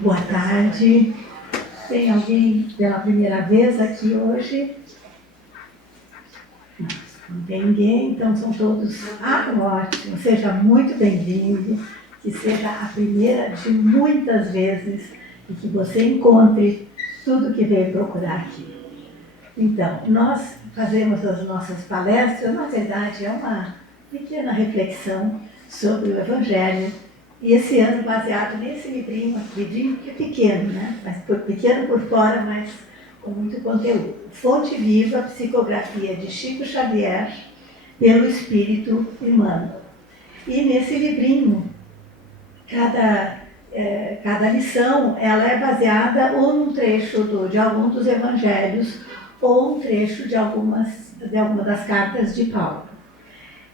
Boa tarde. Tem alguém pela primeira vez aqui hoje? Não tem ninguém, então são todos ótimo. Seja muito bem-vindo, que seja a primeira de muitas vezes e que você encontre tudo que veio procurar aqui. Então, nós fazemos as nossas palestras, na verdade é uma pequena reflexão sobre o Evangelho, e esse ano baseado nesse livrinho que é pequeno, né? Mas pequeno por fora, mas com muito conteúdo. Fonte Viva, Psicografia de Chico Xavier, pelo Espírito Emmanuel. E nesse livrinho, cada lição ela é baseada ou num trecho de algum dos evangelhos ou um trecho de alguma das cartas de Paulo.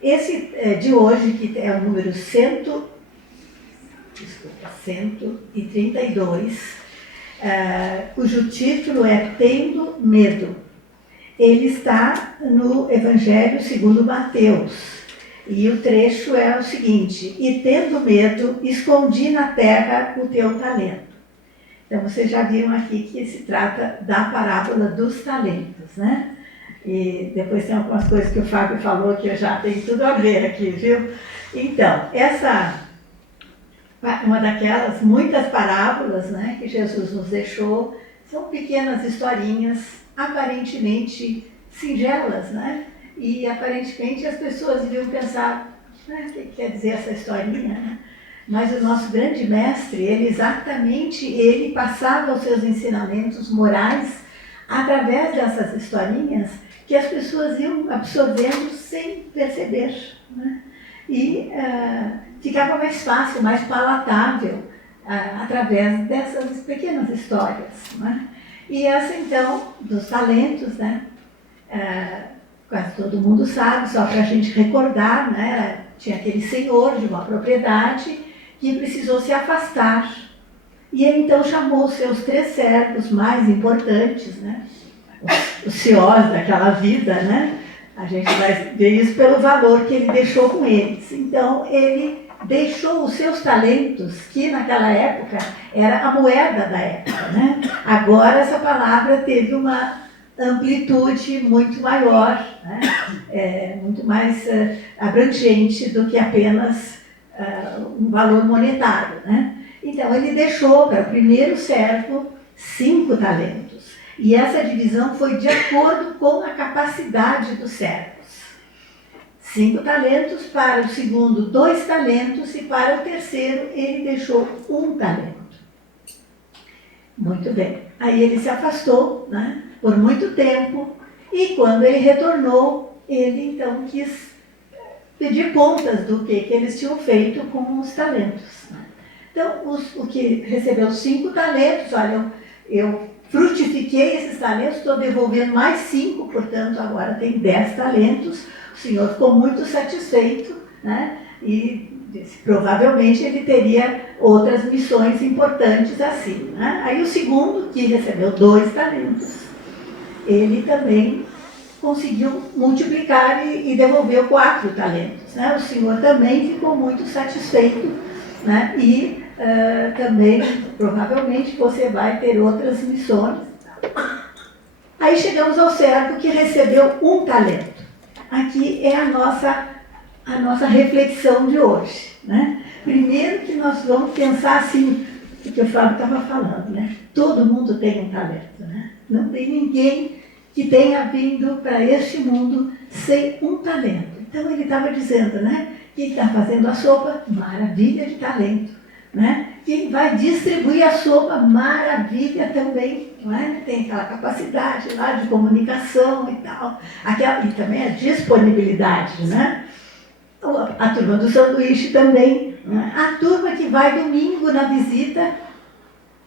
Esse de hoje, que é o número 132, cujo título é Tendo Medo. Ele está no Evangelho segundo Mateus. E o trecho é o seguinte: e tendo medo, escondi na terra o teu talento. Então, vocês já viram aqui que se trata da parábola dos talentos, né? E depois tem algumas coisas que o Fábio falou que eu já tenho tudo a ver aqui, viu? Então, uma daquelas muitas parábolas, né, que Jesus nos deixou, são pequenas historinhas aparentemente singelas, né? E aparentemente as pessoas iriam pensar, né, o que quer dizer essa historinha, né? Mas o nosso grande mestre, ele passava os seus ensinamentos morais através dessas historinhas que as pessoas iam absorvendo sem perceber, né? E ficava mais fácil, mais palatável através dessas pequenas histórias, né? E essa então, dos talentos, né? Quase todo mundo sabe, só para a gente recordar, né? Tinha aquele senhor de uma propriedade que precisou se afastar. E ele então chamou os seus 3 servos mais importantes, né? Os CEOs daquela vida, né? A gente vai ver isso pelo valor que ele deixou com eles. Então, ele deixou os seus talentos, que naquela época era a moeda da época, né? Agora essa palavra teve uma amplitude muito maior, né? Muito mais abrangente do que apenas um valor monetário, né? Então, ele deixou para o primeiro servo 5 talentos. E essa divisão foi de acordo com a capacidade dos servos. 5 talentos, para o segundo 2 talentos, e para o terceiro ele deixou 1 talento. Muito bem. Aí ele se afastou, né, por muito tempo, e quando ele retornou, ele então quis pedir contas do que eles tinham feito com os talentos. Então, o que recebeu 5 talentos, olha, eu frutifiquei esses talentos, estou devolvendo mais 5, portanto, agora tem 10 talentos. O senhor ficou muito satisfeito, né? E disse, provavelmente ele teria outras missões importantes assim, né? Aí o segundo, que recebeu 2 talentos, ele também conseguiu multiplicar e devolveu 4 talentos, né? O senhor também ficou muito satisfeito, né? E também, provavelmente, você vai ter outras missões. Aí chegamos ao servo que recebeu 1 talento. Aqui é a nossa reflexão de hoje, né? Primeiro que nós vamos pensar assim, o que o Fábio estava falando, né? Todo mundo tem um talento, né? Não tem ninguém que tenha vindo para este mundo sem 1 talento. Então ele estava dizendo, né? Quem está fazendo a sopa, maravilha de talento. Né? Quem vai distribuir a sopa, maravilha também, não é? Tem aquela capacidade lá de comunicação e tal, e também a disponibilidade, né? A turma do sanduíche também, né? A turma que vai domingo na visita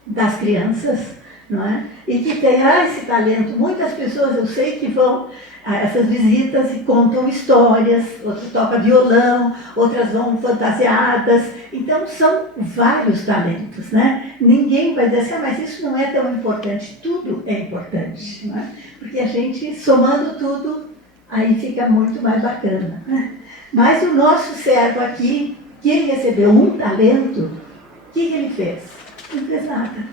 das crianças, não é? E que tem esse talento. Muitas pessoas eu sei que vão a essas visitas e contam histórias, outras tocam violão, outras vão fantasiadas. Então são vários talentos, né? Ninguém vai dizer assim, mas isso não é tão importante. Tudo é importante, não é? Porque a gente, somando tudo, aí fica muito mais bacana, né? Mas o nosso servo aqui, que ele recebeu 1 talento, o que ele fez? não fez nada.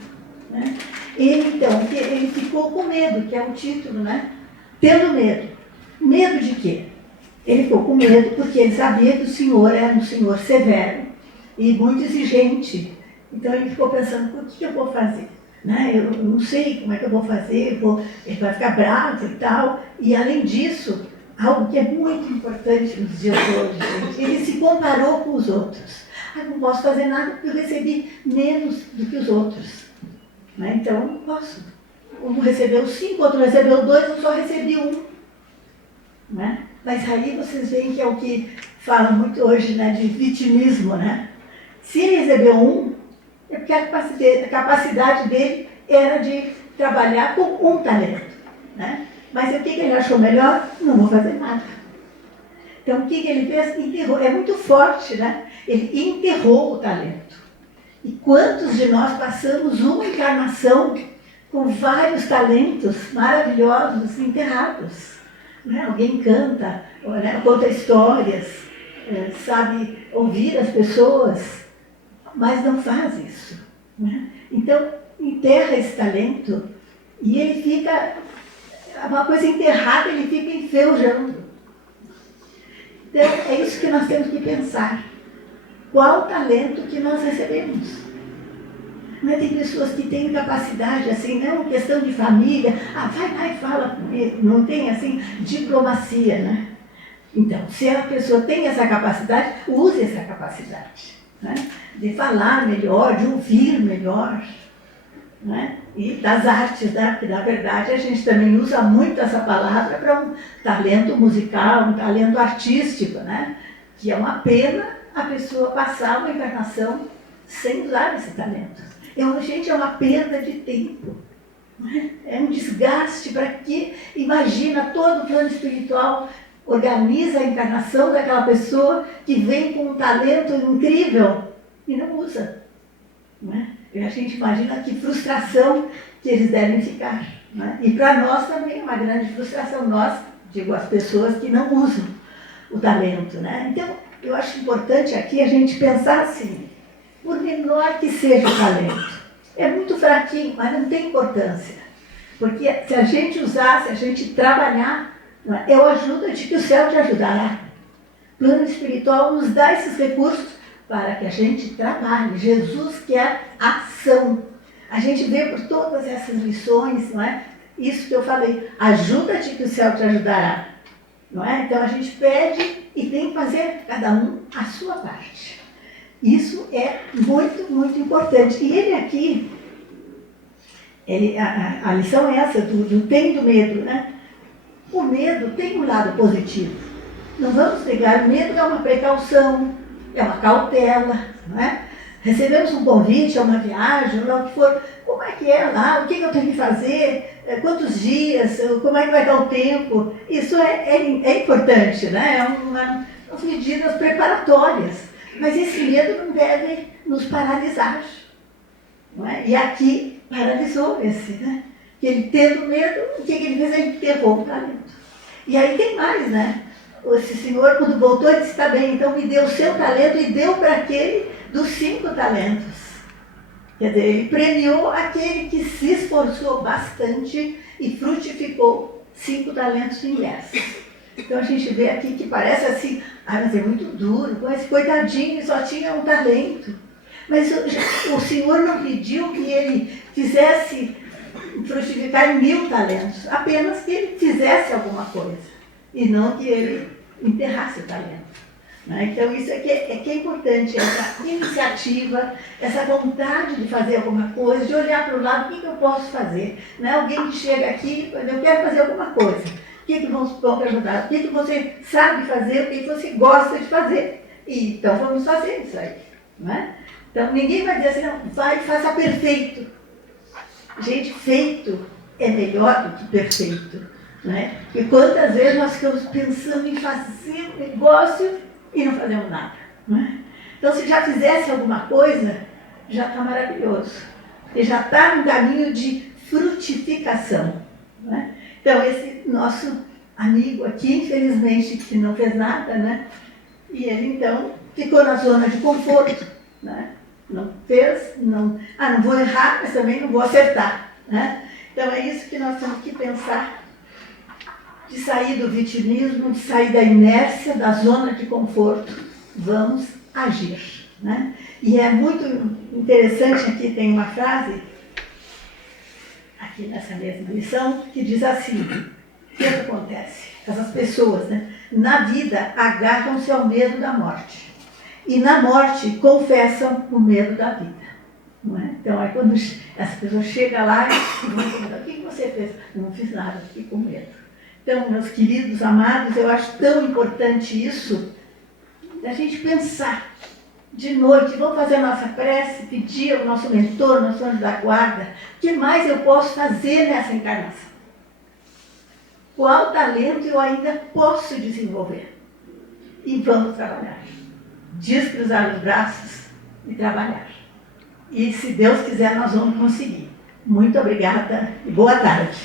Né? Ele, então, ele ficou com medo, que é o título, né? Tendo medo. Medo de quê? Ele ficou com medo porque ele sabia que o Senhor era um Senhor severo e muito exigente. Então ele ficou pensando, o que eu vou fazer? Né? Eu não sei como é que eu vou fazer, ele vai ficar bravo e tal. E além disso, algo que é muito importante nos dias de hoje, gente, ele se comparou com os outros. Ah, não posso fazer nada porque eu recebi menos do que os outros. Né? Então eu não posso. Um recebeu 5, outro recebeu 2, eu só recebi 1. Né? Mas aí vocês veem que é o que fala muito hoje, né, de vitimismo. Né? Se ele recebeu 1, é porque a capacidade dele era de trabalhar com 1 talento. Né? Mas o que ele achou melhor? Não vou fazer nada. Então o que ele fez? Enterrou. É muito forte, né? Ele enterrou o talento. E quantos de nós passamos uma encarnação com vários talentos maravilhosos enterrados? Né? Alguém canta, né? Conta histórias, sabe ouvir as pessoas, mas não faz isso. Né? Então, enterra esse talento e ele fica, uma coisa enterrada, ele fica enferrujando. Então, é isso que nós temos que pensar. Qual o talento que nós recebemos? Mas tem pessoas que têm capacidade, assim, não é uma questão de família, vai lá e fala, não tem, assim, diplomacia, né? Então, se a pessoa tem essa capacidade, use essa capacidade, né? De falar melhor, de ouvir melhor, né? E das artes, né? Porque, na verdade, a gente também usa muito essa palavra para um talento musical, um talento artístico, né? Que é uma pena a pessoa passar uma encarnação sem usar esse talento. Gente, é uma perda de tempo. Né? É um desgaste para que, imagina, todo o plano espiritual organiza a encarnação daquela pessoa que vem com um talento incrível e não usa. Né? E a gente imagina que frustração que eles devem ficar. Né? E para nós também é uma grande frustração. Nós, digo, as pessoas que não usam o talento. Né? Então, eu acho importante aqui a gente pensar assim, por menor que seja o talento, é muito fraquinho, mas não tem importância. Porque se a gente usar, se a gente trabalhar, eu ajudo de que o céu te ajudará. O plano espiritual nos dá esses recursos para que a gente trabalhe. Jesus quer ação. A gente vê por todas essas lições, não é? Isso que eu falei, ajuda-te que o céu te ajudará. Não é? Então a gente pede e tem que fazer cada um a sua parte. Isso é muito, muito importante. E ele aqui, a lição é essa, do tendo medo, né? O medo tem um lado positivo. Não vamos negar, o medo é uma precaução, é uma cautela, não é? Recebemos um convite a uma viagem, lá o que for, como é que é lá, o que eu tenho que fazer, quantos dias, como é que vai dar o tempo. Isso é importante, né? É umas medidas preparatórias. Mas esse medo não deve nos paralisar. Não é? E aqui paralisou esse, né? Que ele tendo medo, o que ele fez? Ele enterrou o talento. E aí tem mais, né? Esse senhor, quando voltou, ele disse, está bem, então me deu o seu talento e deu para aquele dos 5 talentos. Quer dizer, ele premiou aquele que se esforçou bastante e frutificou 5 talentos em 10. Então a gente vê aqui que parece assim, mas é muito duro, com esse coitadinho só tinha um talento. Mas o Senhor não pediu que ele fizesse frutificar em 1000 talentos, apenas que ele fizesse alguma coisa, e não que ele enterrasse o talento. Né? Então isso aqui que é importante, essa iniciativa, essa vontade de fazer alguma coisa, de olhar para o lado, o que eu posso fazer? Né? Alguém que chega aqui, eu quero fazer alguma coisa. O que vão te ajudar? O que você sabe fazer? O que você gosta de fazer? E, então vamos fazer isso aí. Né? Então ninguém vai dizer assim, não, vai e faça perfeito. Gente, feito é melhor do que perfeito. Né? E quantas vezes nós ficamos pensando em fazer um negócio e não fazemos nada. Né? Então se já fizesse alguma coisa, já está maravilhoso. E já está no caminho de frutificação. Né? Então, esse nosso amigo aqui, infelizmente, que não fez nada, né? E ele, então, ficou na zona de conforto, né? Não fez, não vou errar, mas também não vou acertar, né? Então é isso que nós temos que pensar, de sair do vitimismo, de sair da inércia, da zona de conforto. Vamos agir, né? E é muito interessante, aqui tem uma frase, aqui nessa mesma lição, que diz assim: o que acontece? Essas pessoas, né, na vida agarram-se ao medo da morte e na morte confessam o medo da vida. Não é? Então, aí quando essa pessoa chega lá e vão perguntar: o que você fez? Eu não fiz nada, fiquei com medo. Então, meus queridos amados, eu acho tão importante isso, da gente pensar de noite, vamos fazer a nossa prece, pedir ao nosso mentor, nosso anjo da guarda, o que mais eu posso fazer nessa encarnação? Qual talento eu ainda posso desenvolver? E vamos trabalhar. Descruzar os braços e trabalhar. E se Deus quiser, nós vamos conseguir. Muito obrigada e boa tarde.